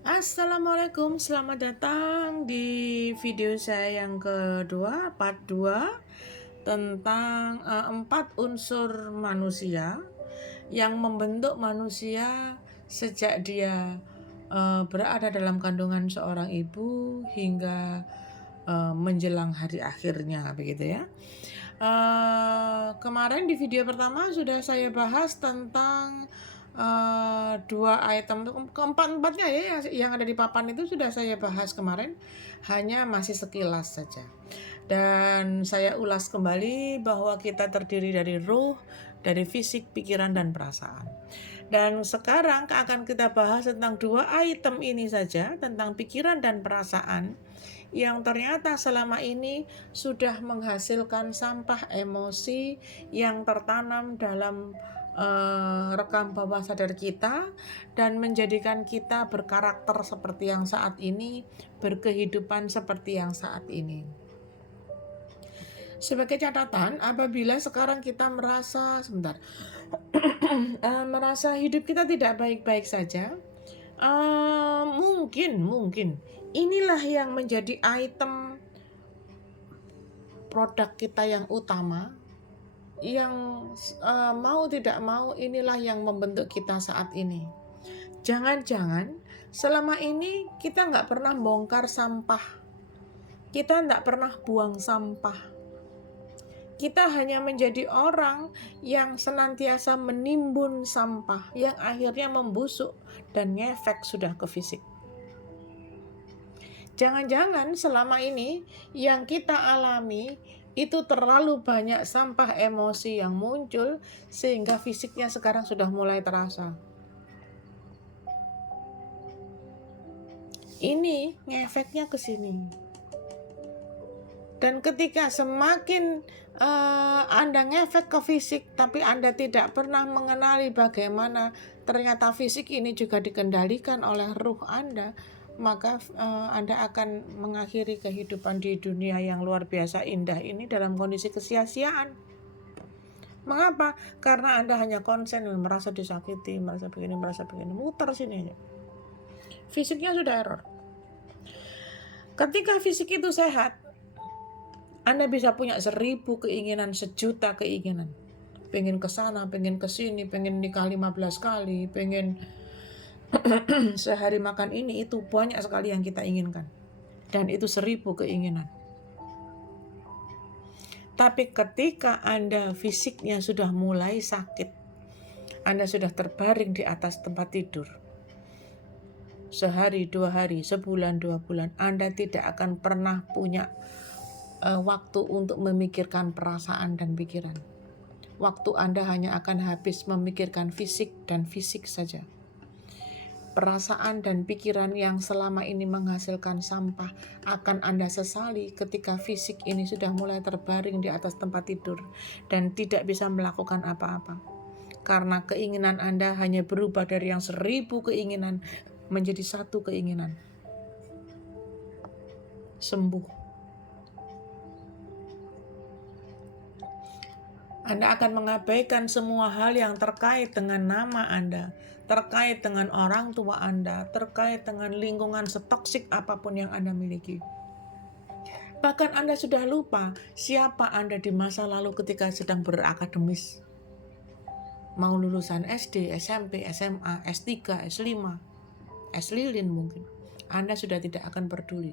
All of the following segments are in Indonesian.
Assalamualaikum, selamat datang di video saya yang kedua, part 2 tentang 4 unsur manusia yang membentuk manusia sejak dia berada dalam kandungan seorang ibu hingga menjelang hari akhirnya, begitu ya. Kemarin di video pertama sudah saya bahas tentang dua item, keempat-empatnya ya yang ada di papan itu sudah saya bahas kemarin, hanya masih sekilas saja. Dan saya ulas kembali bahwa kita terdiri dari ruh, dari fisik, pikiran, dan perasaan. Dan sekarang akan kita bahas tentang dua item ini saja, tentang pikiran dan perasaan, yang ternyata selama ini sudah menghasilkan sampah emosi yang tertanam dalam rekam bawah sadar kita dan menjadikan kita berkarakter seperti yang saat ini, berkehidupan seperti yang saat ini. Sebagai catatan, apabila sekarang kita merasa merasa hidup kita tidak baik-baik saja, mungkin inilah yang menjadi item produk kita yang utama, yang mau tidak mau inilah yang membentuk kita saat ini. Jangan-jangan selama ini kita nggak pernah bongkar sampah, kita nggak pernah buang sampah. Kita hanya menjadi orang yang senantiasa menimbun sampah yang akhirnya membusuk dan ngefek sudah ke fisik. Jangan-jangan selama ini yang kita alami itu terlalu banyak sampah emosi yang muncul sehingga fisiknya sekarang sudah mulai terasa. Ini ngefeknya ke sini. Dan ketika semakin Anda ngefek ke fisik, tapi Anda tidak pernah mengenali bagaimana ternyata fisik ini juga dikendalikan oleh ruh Anda, maka Anda akan mengakhiri kehidupan di dunia yang luar biasa indah ini dalam kondisi kesia-siaan. Mengapa? Karena Anda hanya konsen dan merasa disakiti, merasa begini, muter sini aja. Fisiknya sudah error. Ketika fisik itu sehat, Anda bisa punya 1000 keinginan, 1.000.000 keinginan. Pengen ke sana, pengen ke sini, pengen nikah 15 kali, pengen sehari makan ini, itu banyak sekali yang kita inginkan. Dan itu 1000 keinginan. Tapi ketika Anda fisiknya sudah mulai sakit, Anda sudah terbaring di atas tempat tidur, sehari, 2 hari, sebulan, 2 bulan, Anda tidak akan pernah punya waktu untuk memikirkan perasaan dan pikiran. Waktu Anda hanya akan habis memikirkan fisik dan fisik saja. Perasaan dan pikiran yang selama ini menghasilkan sampah akan Anda sesali ketika fisik ini sudah mulai terbaring di atas tempat tidur dan tidak bisa melakukan apa-apa. Karena keinginan Anda hanya berubah dari yang 1000 keinginan menjadi 1 keinginan. Sembuh. Anda akan mengabaikan semua hal yang terkait dengan nama Anda, terkait dengan orang tua Anda, terkait dengan lingkungan setoksik apapun yang Anda miliki. Bahkan Anda sudah lupa siapa Anda di masa lalu ketika sedang berakademis. Mau lulusan SD, SMP, SMA, S3, S5, S lilin mungkin. Anda sudah tidak akan peduli.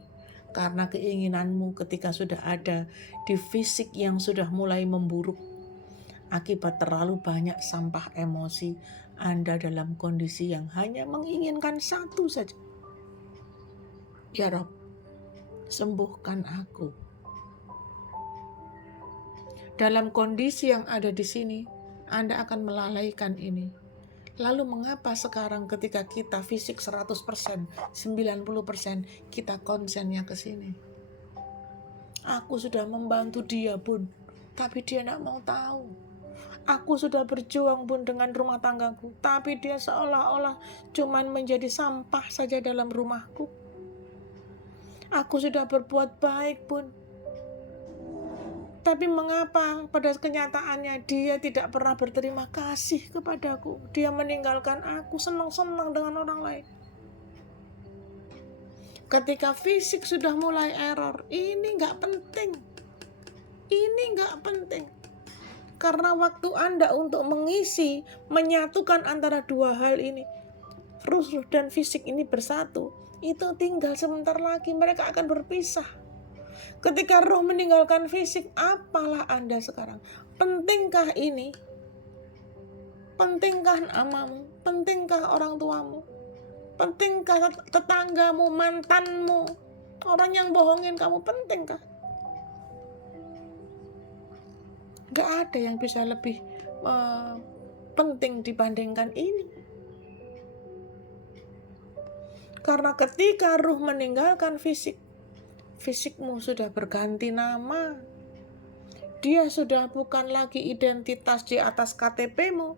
Karena keinginanmu ketika sudah ada di fisik yang sudah mulai memburuk, akibat terlalu banyak sampah emosi, Anda dalam kondisi yang hanya menginginkan satu saja. Ya Rob, sembuhkan aku. Dalam kondisi yang ada di sini, Anda akan melalaikan ini. Lalu mengapa sekarang ketika kita fisik 100%, 90% kita konsennya ke sini? Aku sudah membantu dia Bun, tapi dia tidak mau tahu. Aku sudah berjuang Bun dengan rumah tanggaku, tapi dia seolah-olah cuman menjadi sampah saja dalam rumahku. Aku sudah berbuat baik Bun, tapi mengapa pada kenyataannya dia tidak pernah berterima kasih kepadaku. Dia meninggalkan aku, senang-senang dengan orang lain. Ketika fisik sudah mulai error, ini nggak penting. Ini nggak penting. Karena waktu Anda untuk mengisi, menyatukan antara dua hal ini, ruh dan fisik ini bersatu, itu tinggal sebentar lagi mereka akan berpisah. Ketika roh meninggalkan fisik, apalah Anda sekarang? Pentingkah ini? Pentingkah namamu? Pentingkah orang tuamu? Pentingkah tetanggamu, mantanmu, orang yang bohongin kamu, pentingkah? Gak ada yang bisa lebih penting dibandingkan ini. Karena ketika ruh meninggalkan fisik, fisikmu sudah berganti nama. Dia sudah bukan lagi identitas di atas KTP-mu.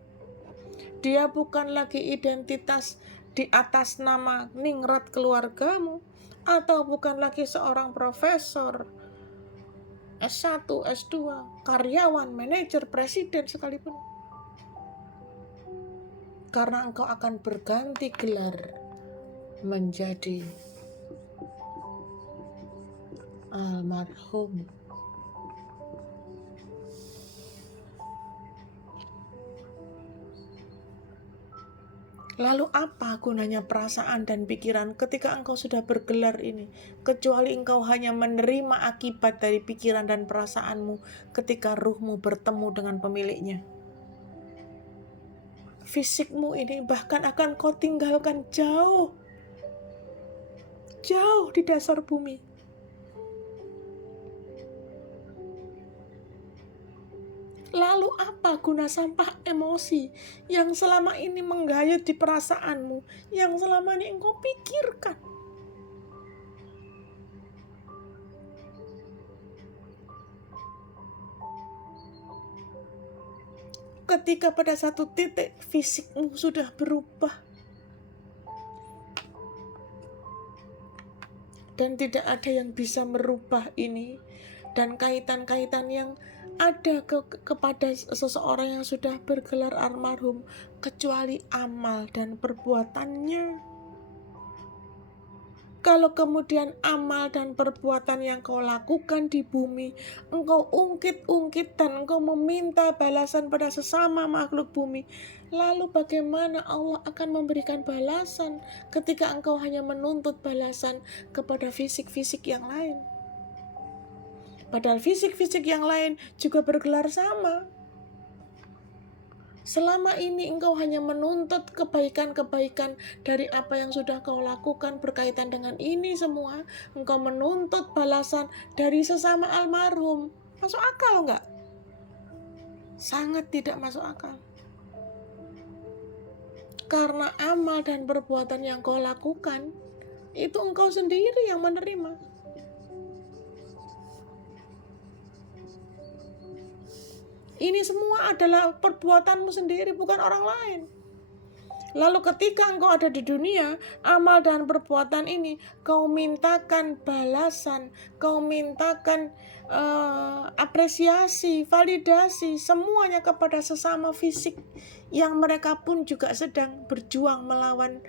Dia bukan lagi identitas di atas nama ningrat keluargamu, atau bukan lagi seorang profesor, S1, S2, karyawan, manajer, presiden sekalipun. Karena engkau akan berganti gelar menjadi almarhum. Lalu apa gunanya perasaan dan pikiran ketika engkau sudah bergelar ini? Kecuali engkau hanya menerima akibat dari pikiran dan perasaanmu ketika ruhmu bertemu dengan pemiliknya. Fisikmu ini bahkan akan kau tinggalkan jauh di dasar bumi. Lalu apa guna sampah emosi yang selama ini menggayut di perasaanmu, yang selama ini engkau pikirkan? Ketika pada satu titik fisikmu sudah berubah dan tidak ada yang bisa merubah ini, dan kaitan-kaitan yang ada kepada seseorang yang sudah bergelar almarhum, kecuali amal dan perbuatannya. Kalau kemudian amal dan perbuatan yang kau lakukan di bumi, engkau ungkit-ungkit dan engkau meminta balasan pada sesama makhluk bumi, lalu bagaimana Allah akan memberikan balasan ketika engkau hanya menuntut balasan kepada fisik-fisik yang lain? Padahal fisik-fisik yang lain juga bergelar sama. Selama ini engkau hanya menuntut kebaikan-kebaikan dari apa yang sudah kau lakukan berkaitan dengan ini semua. Engkau menuntut balasan dari sesama almarhum. Masuk akal enggak? Sangat tidak masuk akal. Karena amal dan perbuatan yang kau lakukan, itu engkau sendiri yang menerima. Ini semua adalah perbuatanmu sendiri, bukan orang lain. Lalu ketika engkau ada di dunia, amal dan perbuatan ini kau mintakan balasan, kau mintakan apresiasi, validasi, semuanya kepada sesama fisik yang mereka pun juga sedang berjuang melawan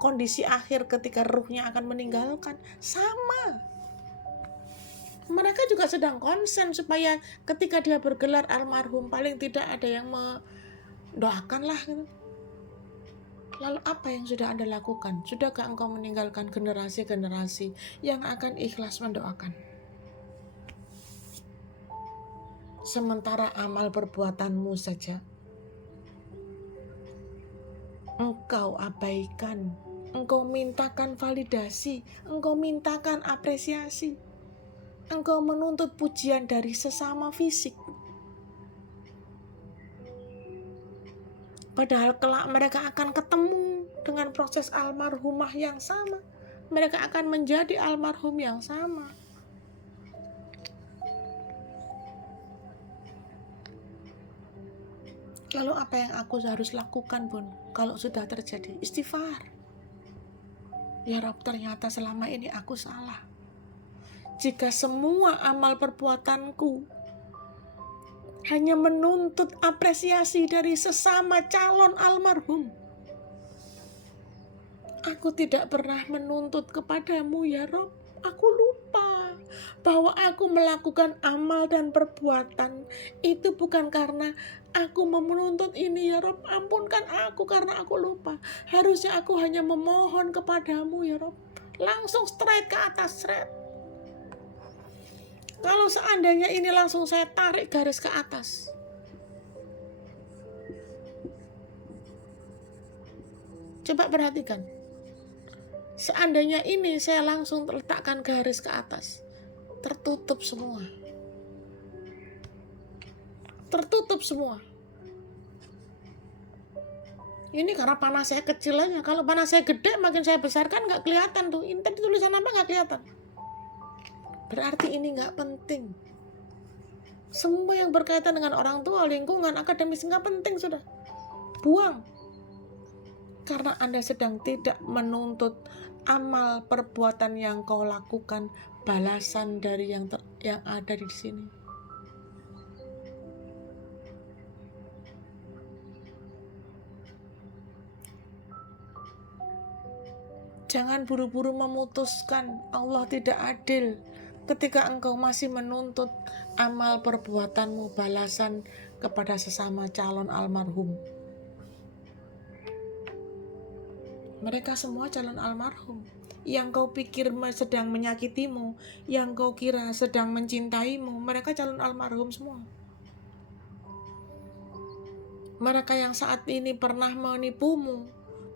kondisi akhir ketika ruhnya akan meninggalkan. Sama. Mereka juga sedang konsen supaya ketika dia bergelar almarhum paling tidak ada yang mendoakan lah gitu. Lalu apa yang sudah Anda lakukan? Sudahkah engkau meninggalkan generasi-generasi yang akan ikhlas mendoakan? Sementara amal perbuatanmu saja engkau abaikan, engkau mintakan validasi, engkau mintakan apresiasi. Engkau menuntut pujian dari sesama fisik. Padahal kelak mereka akan ketemu dengan proses almarhumah yang sama. Mereka akan menjadi almarhum yang sama. Lalu apa yang aku harus lakukan, Bun? Kalau sudah terjadi, istighfar. Ya Rabb, ternyata selama ini aku salah. Jika semua amal perbuatanku hanya menuntut apresiasi dari sesama calon almarhum, Aku tidak pernah menuntut kepadamu ya Rob. Aku lupa bahwa aku melakukan amal dan perbuatan itu bukan karena aku menuntut ini ya Rob. Ampunkan aku karena aku lupa. Harusnya aku hanya memohon kepadamu ya Rob. Langsung straight ke atas, straight. Kalau seandainya ini langsung saya tarik garis ke atas. Coba perhatikan. Seandainya ini saya langsung letakkan garis ke atas. Tertutup semua. Tertutup semua. Ini karena panah saya kecil aja. Kalau panah saya gede, makin saya besarkan nggak kelihatan tuh. Ini tadi tulisan apa nggak kelihatan. Berarti ini nggak penting. Semua yang berkaitan dengan orang tua, lingkungan, akademis nggak penting sudah. Buang. Karena Anda sedang tidak menuntut amal perbuatan yang kau lakukan, balasan dari yang ada di sini. Jangan buru-buru memutuskan. Allah tidak adil ketika engkau masih menuntut amal perbuatanmu, balasan kepada sesama calon almarhum. Mereka semua calon almarhum. Yang kau pikir sedang menyakitimu, yang kau kira sedang mencintaimu, mereka calon almarhum semua. Mereka yang saat ini pernah menipumu,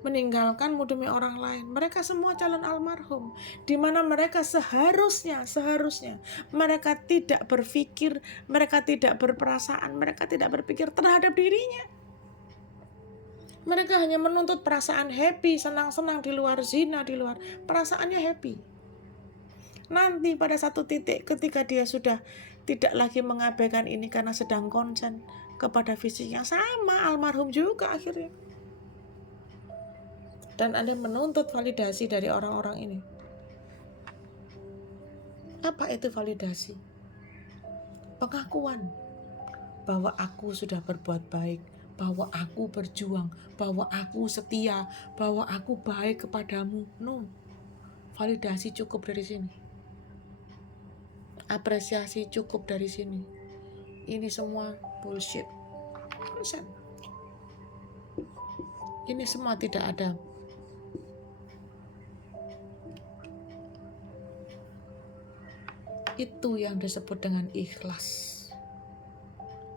meninggalkanmu demi orang lain, mereka semua calon almarhum, di mana mereka seharusnya mereka tidak berpikir, mereka tidak berperasaan, mereka tidak berpikir terhadap dirinya. Mereka hanya menuntut perasaan happy, senang-senang di luar zina, di luar perasaannya happy. Nanti pada satu titik ketika dia sudah tidak lagi mengabaikan ini karena sedang konsen kepada fisiknya, sama almarhum juga akhirnya. Dan Anda menuntut validasi dari orang-orang ini. Apa itu validasi? Pengakuan bahwa aku sudah berbuat baik, bahwa aku berjuang, bahwa aku setia, bahwa aku baik kepadamu. No, validasi cukup dari sini. Apresiasi cukup dari sini. Ini semua bullshit. Ini semua tidak ada. Itu yang disebut dengan ikhlas.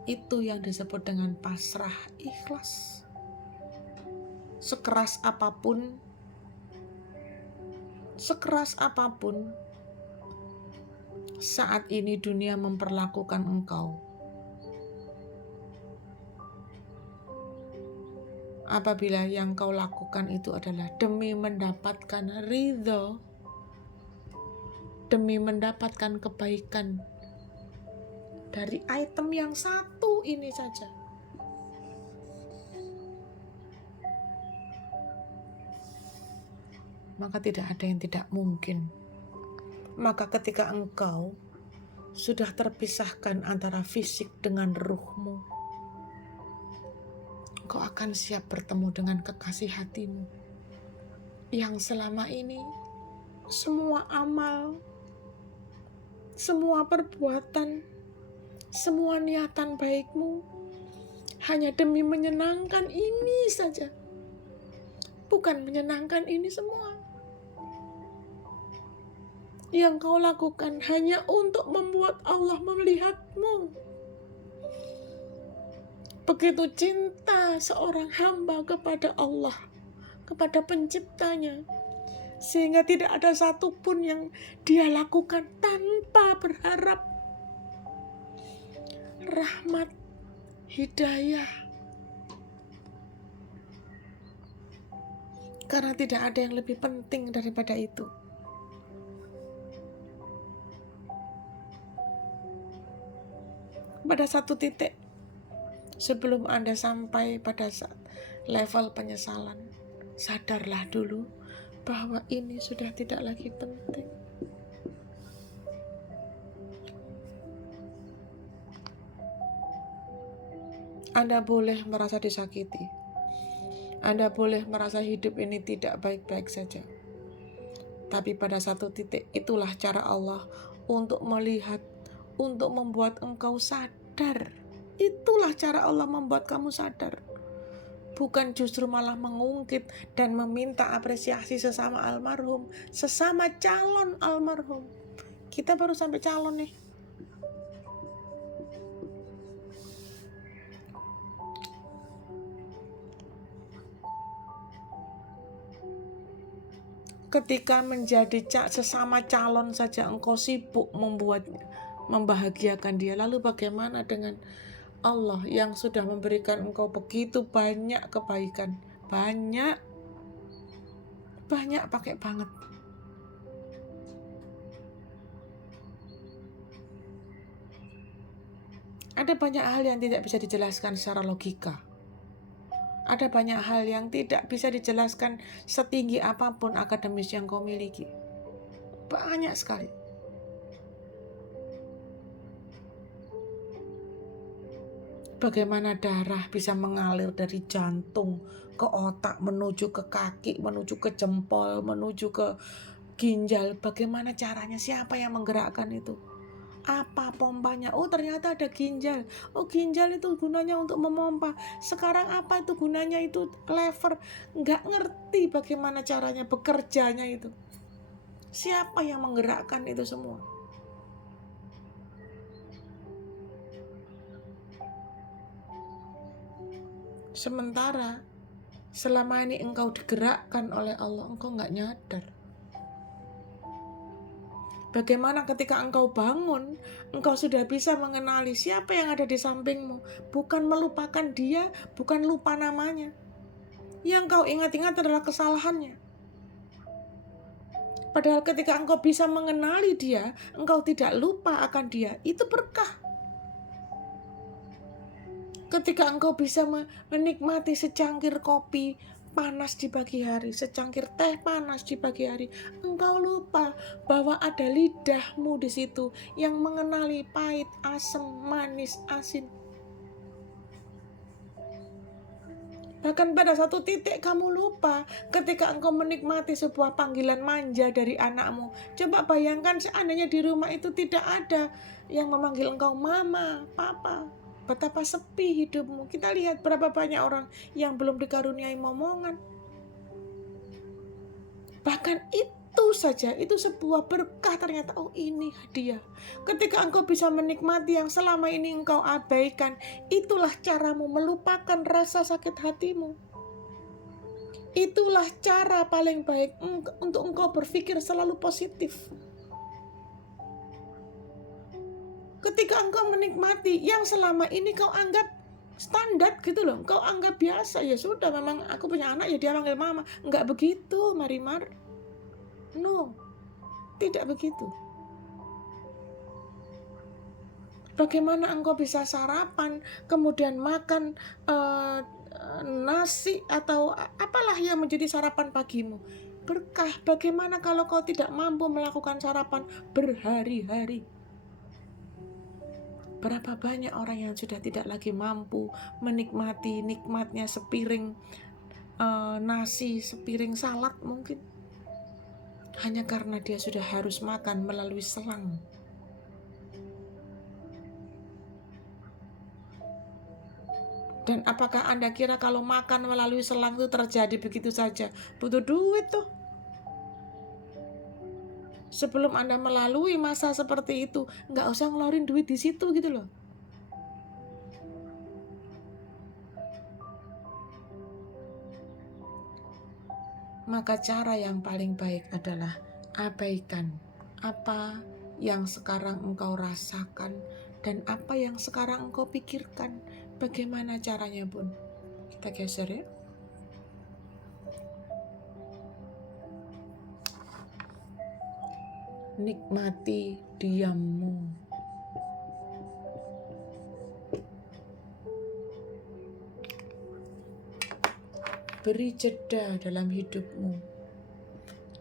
Itu yang disebut dengan pasrah, ikhlas. Sekeras apapun, saat ini dunia memperlakukan engkau, apabila yang kau lakukan itu adalah demi mendapatkan ridho, demi mendapatkan kebaikan dari item yang satu ini saja, maka tidak ada yang tidak mungkin. Maka ketika engkau sudah terpisahkan antara fisik dengan ruhmu, engkau akan siap bertemu dengan kekasih hatimu yang selama ini semua amal, semua perbuatan, semua niatan baikmu hanya demi menyenangkan ini saja, bukan menyenangkan ini semua. Yang kau lakukan hanya untuk membuat Allah melihatmu. Begitu cinta seorang hamba kepada Allah, kepada penciptanya, sehingga tidak ada satupun yang dia lakukan tanpa berharap rahmat, hidayah. Karena tidak ada yang lebih penting daripada itu. Pada satu titik, sebelum Anda sampai pada level penyesalan, sadarlah dulu bahwa ini sudah tidak lagi penting. Anda boleh merasa disakiti. Anda boleh merasa hidup ini tidak baik-baik saja. Tapi pada satu titik itulah cara Allah untuk melihat, untuk membuat engkau sadar. Itulah cara Allah membuat kamu sadar. Bukan justru malah mengungkit dan meminta apresiasi sesama almarhum, sesama calon almarhum. Kita baru sampai calon nih. Ketika menjadi sesama calon saja engkau sibuk membahagiakan dia, lalu bagaimana dengan Allah yang sudah memberikan engkau begitu banyak kebaikan? Banyak pakai banget. Ada banyak hal yang tidak bisa dijelaskan secara logika. Ada banyak hal yang tidak bisa dijelaskan setinggi apapun akademis yang kau miliki. Banyak sekali. Bagaimana darah bisa mengalir dari jantung ke otak, menuju ke kaki, menuju ke jempol, menuju ke ginjal. Bagaimana caranya? Siapa yang menggerakkan itu? Apa pompanya? Oh, ternyata ada ginjal. Oh, ginjal itu gunanya untuk memompa. Sekarang apa itu gunanya? Itu lever. Nggak ngerti bagaimana caranya, bekerjanya itu. Siapa yang menggerakkan itu semua? Sementara selama ini engkau digerakkan oleh Allah, engkau nggak nyadar. Bagaimana ketika engkau bangun, engkau sudah bisa mengenali siapa yang ada di sampingmu. Bukan melupakan dia, bukan lupa namanya. Yang engkau ingat-ingat adalah kesalahannya. Padahal ketika engkau bisa mengenali dia, engkau tidak lupa akan dia. Itu berkah. Ketika engkau bisa menikmati secangkir kopi panas di pagi hari, secangkir teh panas di pagi hari, engkau lupa bahwa ada lidahmu di situ yang mengenali pahit, asam, manis, asin. Bahkan pada satu titik kamu lupa ketika engkau menikmati sebuah panggilan manja dari anakmu. Coba bayangkan seandainya di rumah itu tidak ada yang memanggil engkau mama, papa. Betapa sepi hidupmu. Kita lihat berapa banyak orang yang belum dikaruniai momongan. Bahkan itu saja, itu sebuah berkah ternyata. Oh, ini hadiah. Ketika engkau bisa menikmati yang selama ini engkau abaikan, itulah caramu melupakan rasa sakit hatimu. Itulah cara paling baik untuk engkau berpikir selalu positif. Ketika engkau menikmati yang selama ini kau anggap standar gitu loh, kau anggap biasa, ya sudah, memang aku punya anak ya dia manggil mama. Enggak begitu, Marimar. No, tidak begitu. Bagaimana engkau bisa sarapan, kemudian makan nasi atau apalah yang menjadi sarapan pagimu? Berkah. Bagaimana kalau kau tidak mampu melakukan sarapan berhari-hari? Berapa banyak orang yang sudah tidak lagi mampu menikmati nikmatnya sepiring nasi, sepiring salad mungkin. Hanya karena dia sudah harus makan melalui selang. Dan apakah Anda kira kalau makan melalui selang itu terjadi begitu saja? Butuh duit tuh. Sebelum Anda melalui masa seperti itu, nggak usah ngeluarin duit di situ gitu loh. Maka cara yang paling baik adalah abaikan apa yang sekarang engkau rasakan dan apa yang sekarang engkau pikirkan. Bagaimana caranya pun. Kita geser ya. Nikmati diammu. Beri jeda dalam hidupmu.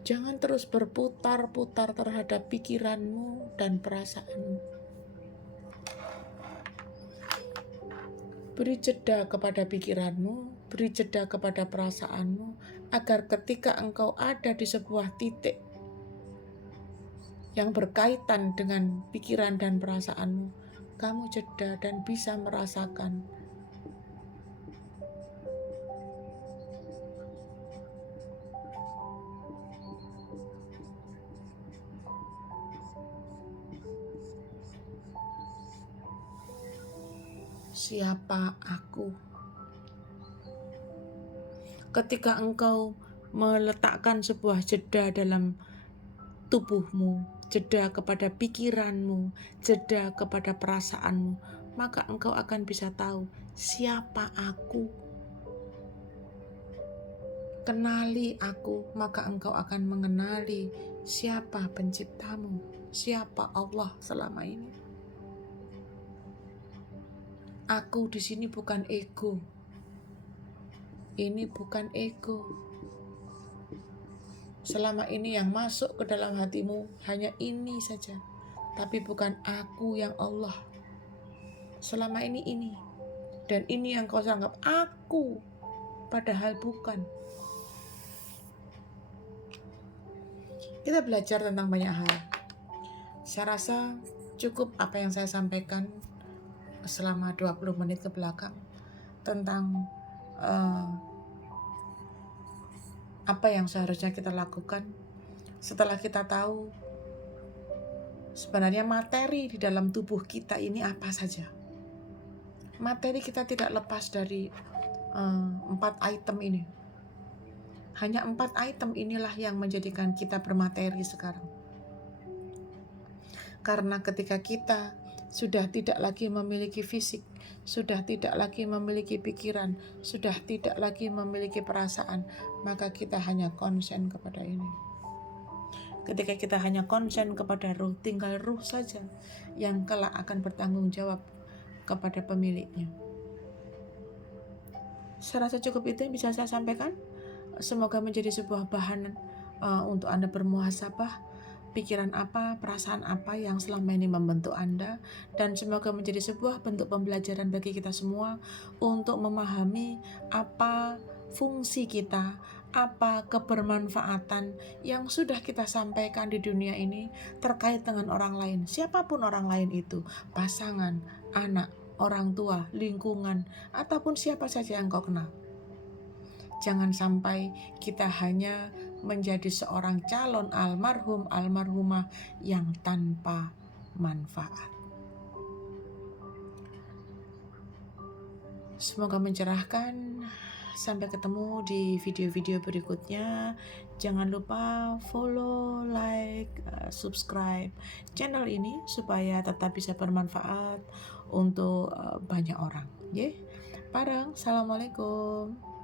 Jangan terus berputar-putar terhadap pikiranmu dan perasaanmu. Beri jeda kepada pikiranmu, beri jeda kepada perasaanmu, agar ketika engkau ada di sebuah titik yang berkaitan dengan pikiran dan perasaanmu, kamu jeda dan bisa merasakan siapa aku. Ketika engkau meletakkan sebuah jeda dalam tubuhmu, jeda kepada pikiranmu, jeda kepada perasaanmu, maka engkau akan bisa tahu siapa aku. Kenali aku, maka engkau akan mengenali siapa penciptamu, siapa Allah selama ini. Aku di sini bukan ego. Ini bukan ego. Selama ini yang masuk ke dalam hatimu hanya ini saja, tapi bukan aku yang Allah. Selama ini. Dan ini yang kau anggap aku, padahal bukan. Kita belajar tentang banyak hal. Saya rasa cukup apa yang saya sampaikan selama 20 menit ke belakang tentang apa yang seharusnya kita lakukan setelah kita tahu sebenarnya materi di dalam tubuh kita ini apa saja. Materi kita tidak lepas dari 4 item ini. Hanya 4 item inilah yang menjadikan kita bermateri sekarang. Karena ketika kita sudah tidak lagi memiliki fisik, sudah tidak lagi memiliki pikiran, sudah tidak lagi memiliki perasaan, maka kita hanya konsen kepada ini. Ketika kita hanya konsen kepada ruh, tinggal ruh saja yang kelak akan bertanggung jawab kepada pemiliknya. Saya rasa cukup itu yang bisa saya sampaikan. Semoga menjadi sebuah bahan untuk Anda bermuhasabah. Pikiran apa, perasaan apa yang selama ini membentuk Anda, dan semoga menjadi sebuah bentuk pembelajaran bagi kita semua untuk memahami apa fungsi kita, apa kebermanfaatan yang sudah kita sampaikan di dunia ini terkait dengan orang lain, siapapun orang lain itu, pasangan, anak, orang tua, lingkungan, ataupun siapa saja yang kau kenal. Jangan sampai kita hanya menjadi seorang calon almarhum, almarhumah yang tanpa manfaat. Semoga mencerahkan. Sampai ketemu di video-video berikutnya. Jangan lupa follow, like, subscribe channel ini supaya tetap bisa bermanfaat untuk banyak orang. Parang, assalamualaikum.